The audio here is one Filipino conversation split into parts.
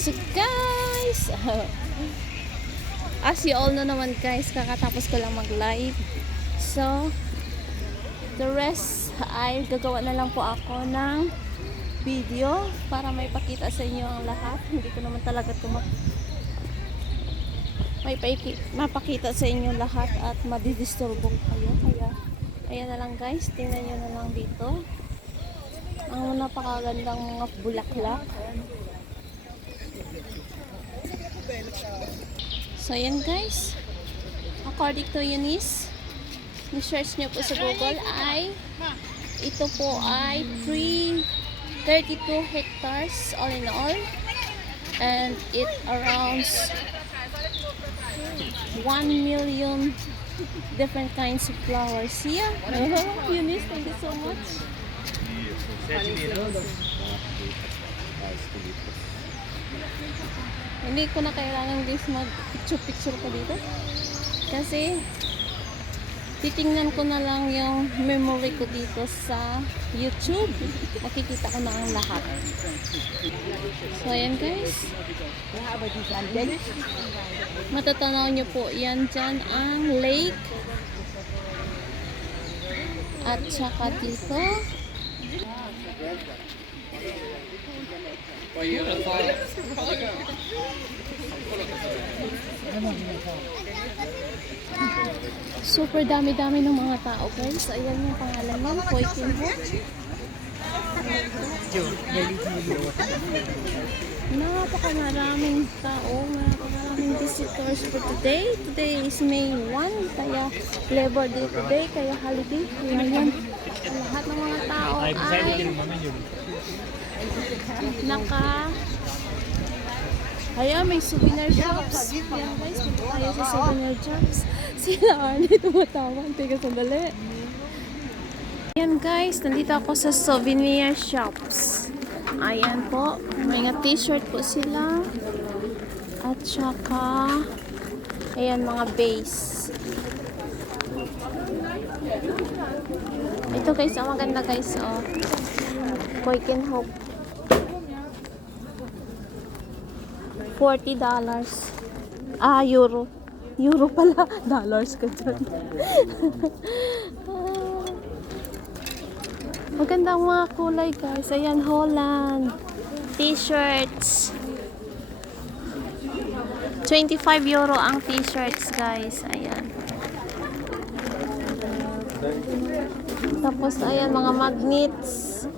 So guys, as you all know naman guys, kakatapos ko lang mag-live. So, the rest ay gagawa na lang po ako ng video para may pakita sa inyo ang lahat. Hindi ko naman talaga ito mapakita sa inyo lahat at madidisturbo kayo. Kaya, ayan na lang guys, tingnan nyo na lang dito. Ang napakagandang mga bulaklak. So, ayan guys. According to Eunice, ni-search nyo po sa Google ay ito po ay 32 hectares all in all. And it arounds 1 million different kinds of flowers. Yeah. Eunice, thank you so much. Hindi ko na kailangan guys mag-picture ka dito kasi titingnan ko na lang yung memory ko dito sa YouTube. Makikita ko na ang lahat. So ayan guys, matatanaw nyo po yan dyan ang lake at saka dito super dami-dami ng mga tao guys. Ayan yung pangalan ng Koikin Ho. Napakamaraming tao, napakamaraming visitors for today. Today is May 1, kaya Labor Day today, kaya holiday. Ayan, lahat ng mga tao ay kaya may souvenir shops. Ayan guys, punta tayo sa souvenir shops. Sila Arnie tumatawa. Teka sandali. Ayan guys, nandito ako sa souvenir shops. Ayan po, may nga t-shirt po sila. At saka ayan mga base. Ito guys, ang maganda guys, oh. Koikin Ho. $40. Euro. Euro pala. Dollars ka dyan. Magandang mga kulay guys. Ayan, Holland. T-shirts. 25 euro ang t-shirts guys. Ayan. Tapos ayan, mga magnets.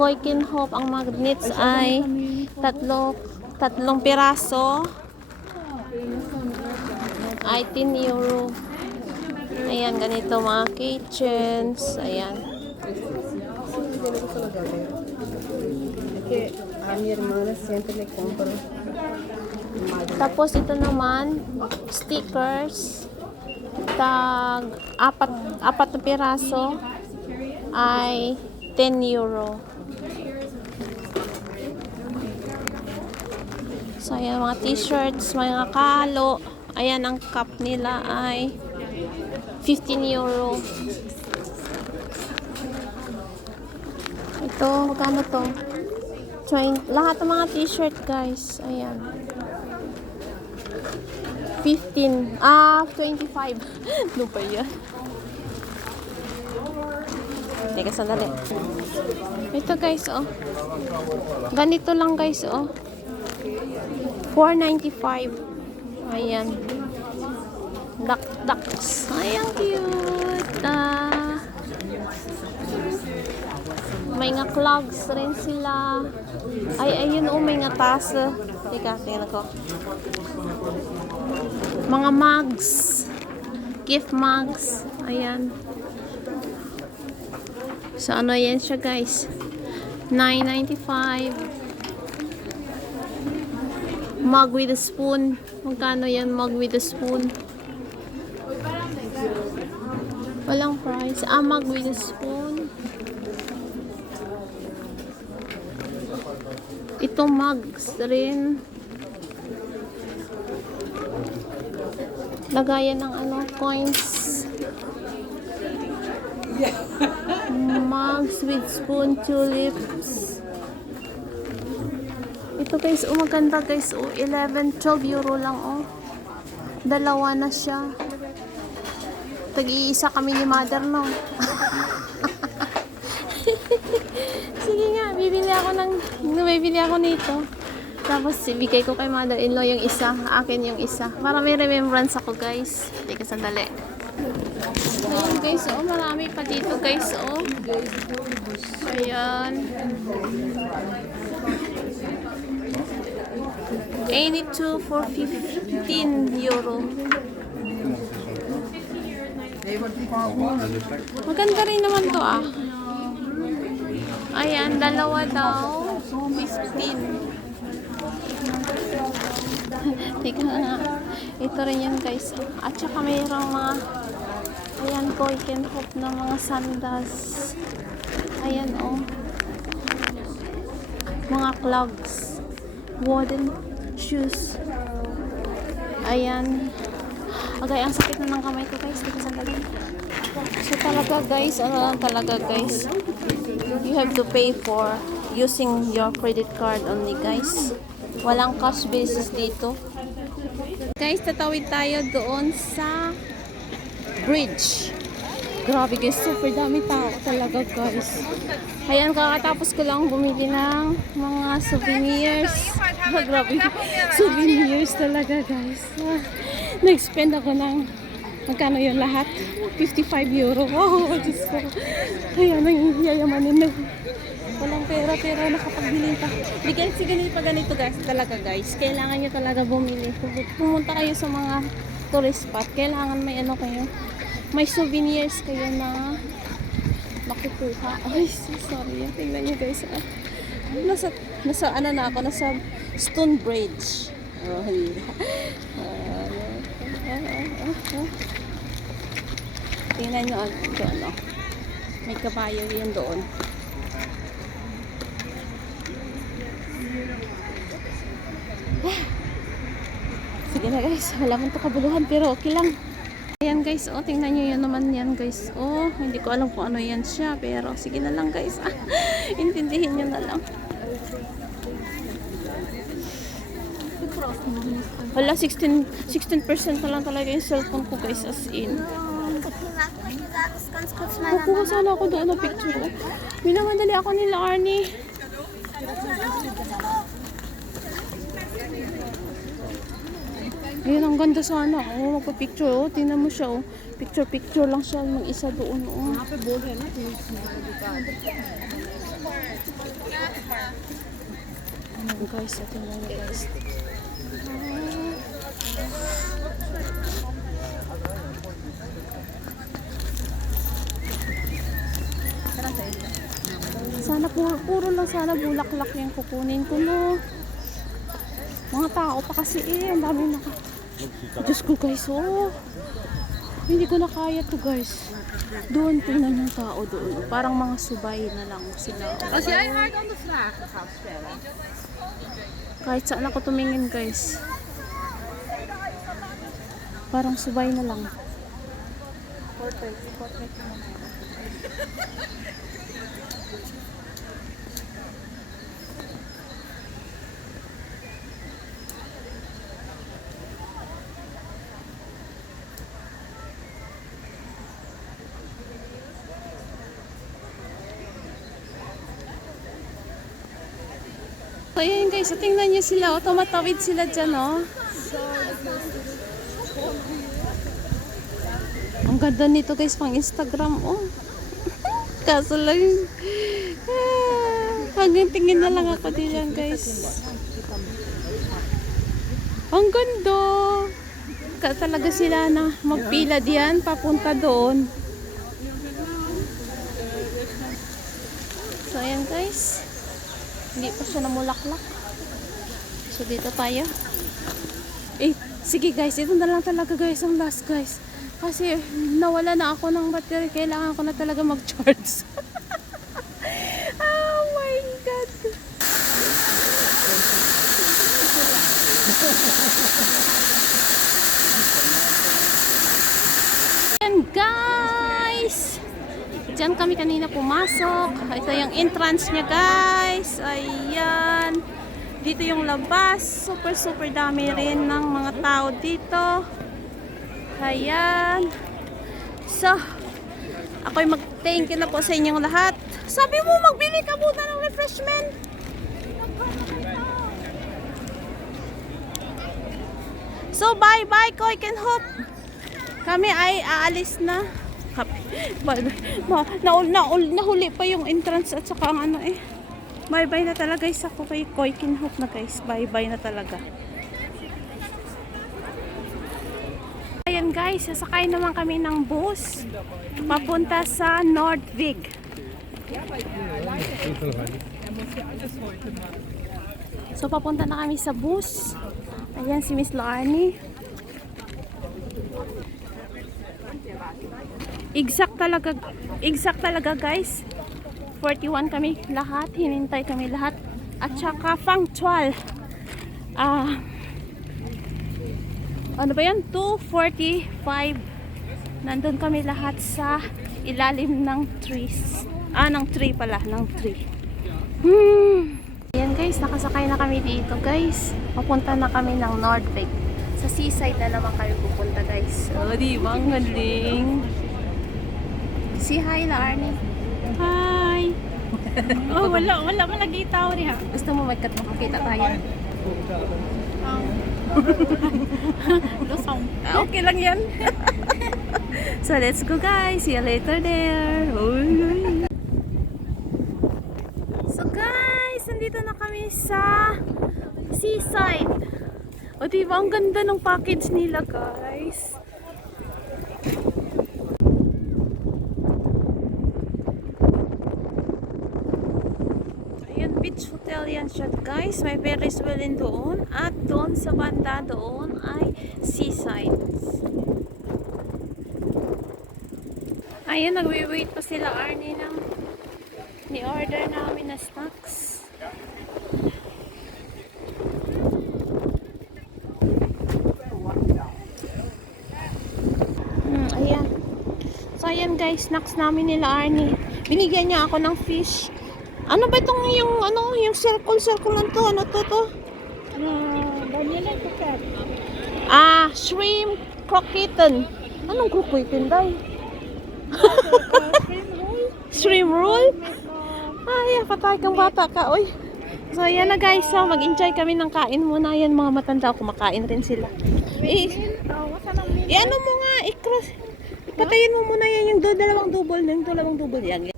Koikin Ho. Ang magnets ay tatlong piraso ay 10 euro. Ayan, ganito mga kitchens. Ayan. Tapos ito naman stickers, apat na piraso ay 10 euro. So, ayan, mga t-shirts, mga kalo. Ayan, ang cup nila ay 15 euro. Ito, magkano to? Lahat ng mga t-shirt, guys. Ayan. 15. 25. Ano ba yan? Teka, sandali. Ito, guys, oh. Ganito lang, guys, oh. $4.95. Ayan. Ducks. Ayan, cute. May nga clogs rin sila. Ay, ayun, oh, may nga tasa. Teka, tingnan ko. Mga mugs. Gift mugs. Ayan. So, ano yan siya, guys? $9.95. Mug with a spoon. Magkano yan, mug with a spoon? Walang price. Mug with a spoon. Itong mugs rin. Lagayan ng coins. Mugs with spoon, tulips. Ito guys, maganda guys. 11, 12 euro lang Dalawa na siya. Tag-iisa kami ni mother, no? Sige nga, bibili ako nito. Tapos ibigay ko kay mother-in-law yung isa, akin yung isa. Para may remembrance ako guys. Teka, sandali. Ayan guys, marami pa dito guys, Ayan. 82 for 15 euro. Maganda rin naman to Ayan, dalawa daw. 15. Teka nga. Ito rin yan guys. At saka mayroong mga ayan ko, you can hope na mga sandals. Ayan mga clogs. Wooden shoes. Ayan. Okay, ang sakit na ng kamay ko guys. Dito sandali. So talaga guys, you have to pay for using your credit card only guys. Walang cash basis dito. Guys, tatawid tayo doon sa bridge. Grabe guys, super dami tao talaga guys. Ayan, kakatapos ko lang bumili ng mga souvenirs. Grabe, souvenirs talaga guys. Nag-spend ako ng magkano yun lahat? 55 euro. Wow, Diyos ko. Kaya nangyayamanin na. Walang pera pero nakapagbili pa. Hindi guys, ganito guys talaga guys. Kailangan nyo talaga bumili. Pumunta kayo sa mga tourist spot. Kailangan may kayo. May souvenirs kayo na makukuha. Ay, sorry. Tingnan nyo guys. Nasa Stone Bridge. Tingnan nyo doon. May kabayo yan doon. Sige na guys, wala man to kabuluhan pero okay lang. Ayan guys, tingnan nyo yun naman yan guys. Hindi ko alam kung ano yan siya pero sige na lang guys. Intindihin nyo na lang. Wala, 16% na lang talaga yung cellphone ko guys, as in. Kukuha sana ako doon ng picture. Minamadali ako nila Arnie. Ayun, ang ganda sana. Magpa-picture. Tingnan mo siya. Picture lang siya. Mag-isa doon. Ayan guys. Tingnan nyo guys. Sana puro lang sana bulaklak yung kukunin ko, no? Mga tao pa kasi ang dami Diyos ko guys, hindi ko na kaya to guys. Doon, tingnan yung tao doon. Parang mga subay na lang sila. Kahit saan ako tumingin guys. Parang subay na lang. Portrait. So, ayan guys, tingnan niyo sila, tumatawid sila dyan, Ang ganda nito guys, pang Instagram, Kaso lang, hanggang tingin na lang ako diyan guys. Ang ganda. Talaga sila na magpila diyan, papunta doon. So, ayan guys. Hindi pa siya namulaklak. So, dito tayo. Sige guys, ito na lang talaga guys, ang last guys. Kasi nawala na ako ng battery. Kailangan ko na talaga mag-charge. Oh my God. Ayan guys. Diyan kami kanina pumasok. Ito yung entrance niya guys. Ayan. Dito yung labas. Super dami rin ng mga tao dito. Ayan. So, ako'y mag-thank you na po sa inyong lahat. Sabi mo, magbili ka muna ng refreshment. So, bye-bye, Koy Ken Hope. Kami ay aalis na. Nahuli pa yung entrance at saka ang ano eh. Bye-bye na talaga guys ako kay Koy Ken Hope na guys. Bye-bye na talaga. Ayan guys, sasakay naman kami ng bus papunta sa Nordvig. So papunta na kami sa bus. Ayan si Miss Larnie. Exact talaga guys. 41 kami lahat, hinintay kami lahat. At saka punctual. Ano ba yan? 2:45. Nandun kami lahat sa ilalim ng trees. Ng tree pala. Ng tree. Ayan guys, nakasakay na kami dito guys. Papunta na kami ng Nordvig. Sa seaside na naman kami pupunta guys. Oh, di ba? Ang galing. Si hi la Arnie. Hi! Oh, wala man nag-itaw rin ha. Gusto mo makita tayo? Lusong. Okay lang yan. So let's go guys. See you later there. So guys, nandito na kami sa seaside. O diba, ang ganda ng package nila guys. Beach hotel yan siya guys. May Ferris wheel din doon. At doon sa banda doon ay seaside. Ayun, nagwi-wait pa sila Arnie ng ni-order namin na snacks. Ayan. So ayan guys, snacks namin nila Arnie. Binigyan niya ako ng fish. Ano ba itong yung circle lang to? Ano to? Vanilla croquette. Shrimp croquetten. Anong croquetten day? Shrimp roll. Shrimp roll? Ay, patay kang bata ka, oy. So, ayan na guys. So, mag-enjoy kami ng kain muna. Yan, mga matanda. Kumakain rin sila. Ano mo nga, i-cross. Patayin mo muna yan, yung dalawang double yan.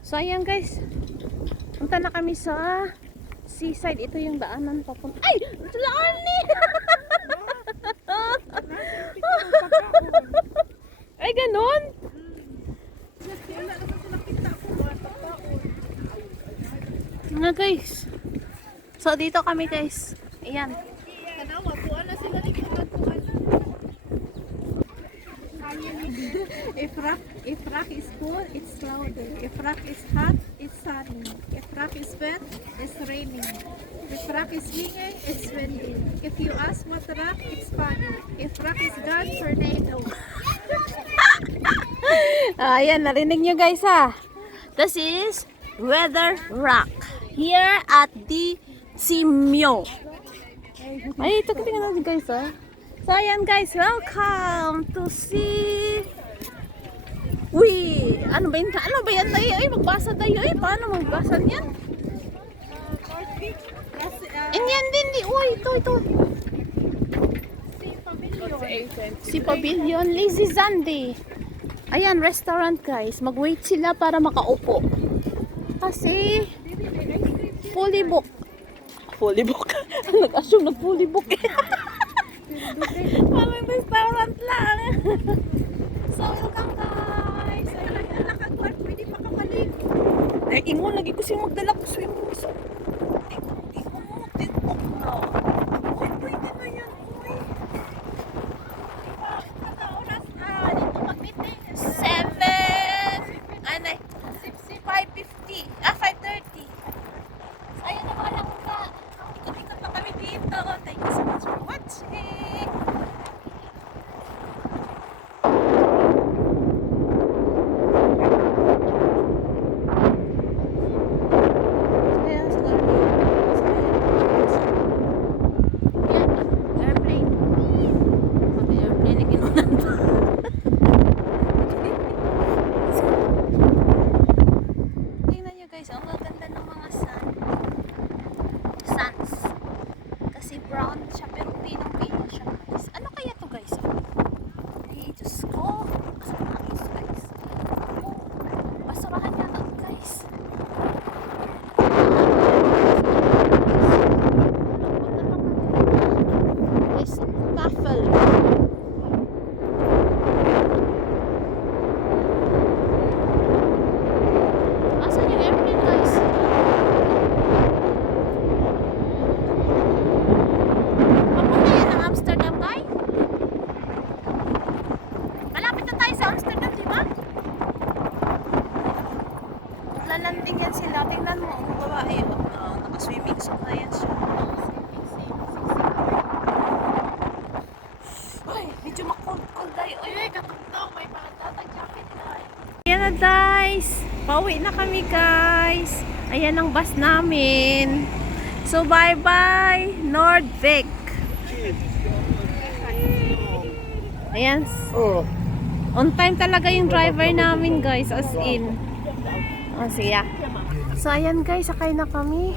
So, ayan guys. Punta na kami sa seaside. Ito yung daanan papunta. Ay! Sila Arnie! Ay, ganun? Nga guys. So, dito kami guys. Ayan. If rock is cool, it's cloudy. If rock is hot, it's sunny. If rock is wet, it's raining. If rock is swinging, it's windy. If you ask what rock, it's funny. If rock is gone, tornado. Ayan, narinig nyo guys ha. This is Weather Rock. Here at the Simyo. Ay, ito tingnan natin guys ha. So ayan guys, welcome to see. Uy, ano ba yan tayo? Ay, magbasa tayo. Ay, paano magbasa niyan? Yan din, di. Uy, ito. Si Pavilion, Lazy Sunday. Ayan, restaurant guys. Mag-wait sila para makaupo. Kasi, fully book. Fully book? Nag-assume fully book eh. Parang restaurant lang. So, welcome guys. Ay, nagdala ka guard. Pwede pa kabalik. Ay, ingon. Lagi ko siyang magdala ko swim mo. So, ingon mo. Tintok na. Ay, pwede na yan. Uy. Ano oras? Dito mag-meeting. 7. Ano? 5:50. 5:30. So, ayun na mga lang ka. Ikot-ikot na kami dito. Thank you so much for watching. Ayan, brown siya, pero pinong-pino siya. Ano kaya to guys? Ay, Diyos ko. Kasama ayos guys. Oh, basurahan na to guys. Guys, baffle. Asan yung airplane guys? Papunta yan ng Amsterdam, guys. Malapit na tayo sa Amsterdam, di ba? Lalanding yan sila. Tingnan mo, ang babae. Naka-swimming suit na yan siya. Ay, medyo makold-cold tayo. Ay, katugtog. May palatata jacket, guys. Ayan na, guys. Pauwi na kami, guys. Ayan ang bus namin. So, bye-bye, Nordvik. Ayan. On time talaga yung driver namin, guys. As in. Oh, siya. So, ayan, guys. Sakay na kami.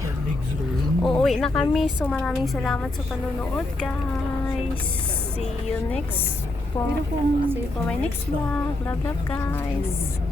Uuwi na kami. So, maraming salamat sa panunood, guys. See you next po. See you for my next vlog. Love, love, guys.